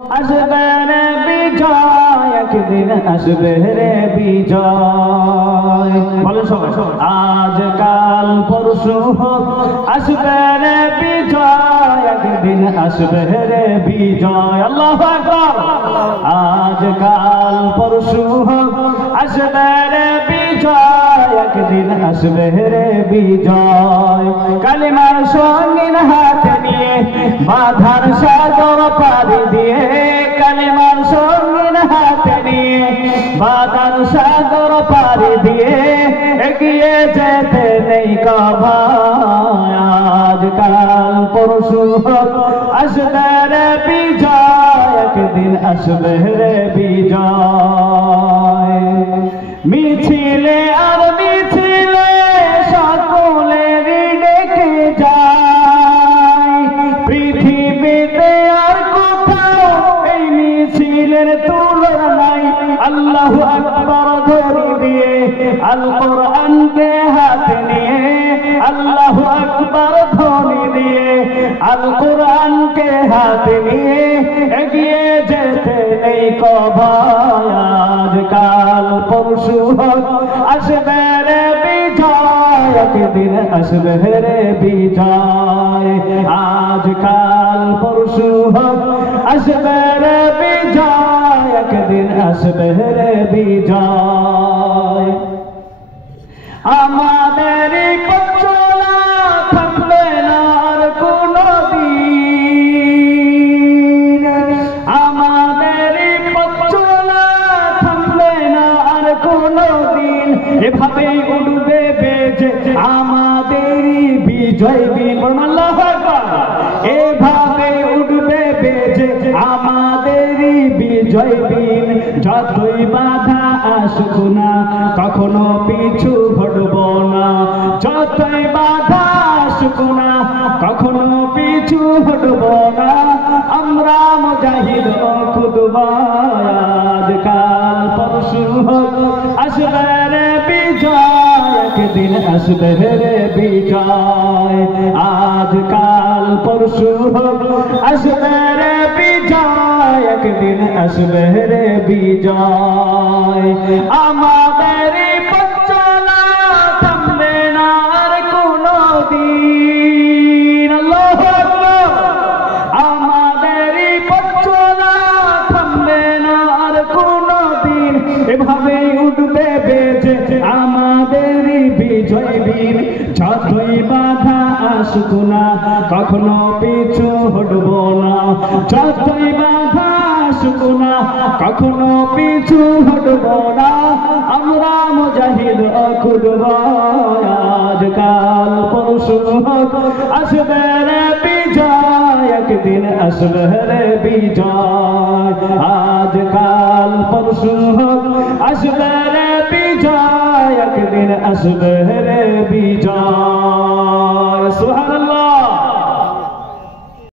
আসবে রে বিজয়, একদিন আসবে রে বিজয়। বলেন সবাই, আজ কাল পরশু হোক আসবে রে বিজয়, একদিন আসবে রে বিজয়। আল্লাহু আকবার। আজ কাল পরশু হোক আসবে রে বিজয়, একদিন আসবে রে বিজয়। কালিমার সঙ্গীন হাতে নিয়ে বাধার সাগর পাড়ি দিয়ে, কালিমার সঙ্গীন হাতে নিয়ে বাধার সাগর পাড়ি দিয়ে এগিয়ে যেতে নেই কভায়। আজ কাল পরশু হোক আসবে রে বিজয়, একদিন আসবে রে বিজয়। মিছিলে আর মিছিলে সকলেরই ডেকে যায়, পৃথিবীতে আর কোথাও এই মিছিলের তুলনা নাই। আল্লাহু আকবার ধ্বনি দিয়ে আল কোরআনকে হাতে নিয়ে, আল্লাহু আকবার ধ্বনি দিয়ে আল কোরআনকে হাতে নিয়ে এগিয়ে যেতে নেই কভায়। আজ কাল পরশু হোক আসবে রে বিজয়, একদিন আসবে রে বিজয়। আজ কাল পরশু হোক আসবে রে বিজয়, একদিন আসবে রে বিজয়। আমাদের পথ চলা থাকবে না আর কোনো দিন, আমাদের পথ চলা থাকবে না আর কোনো দিন। এভাবেই উঠবে বেজে আমাদেরই বিজয় বিন। আল্লাহু আকবার। এভাবে উঠবে বেজে আমাদেরই বিজয় বিন। যতই বাধা আসুক না কখনো পিছু হটব না, যতই বাধা আসুক না কখনো পিছু হটব না। আমরা মুজাহিদ ও খুদবা। আজ কাল পরশু হোক আসবে রে বিজয়, একদিন আসবে রে বিজয়। আজ কাল পরশু হোক আসবে রে বিজয়, একদিন আসবে রে বিজয়। আমাদের পথ চলা থামবে না আর কোনো দিন। আল্লাহু আকবার। আমাদের পথ চলা থামবে না আর কোনো দিন। এভাবেই উঠবে বেজে আমাদেরই বিজয় বীর। যতই বাধা আসুক না কখনো পিছু হটব না, যতই বাধা আসুক না কখনো পিছু হটব না। আমরা মুজাহিদ ও খুদবা। আজ কাল পরশু হোক আসবে রে বিজয়, একদিন আসবে রে বিজয়। আজ কাল পরশু হোক আসবে রে বিজয়, একদিন আসবে রে বিজয়। সুবহানাল্লাহ।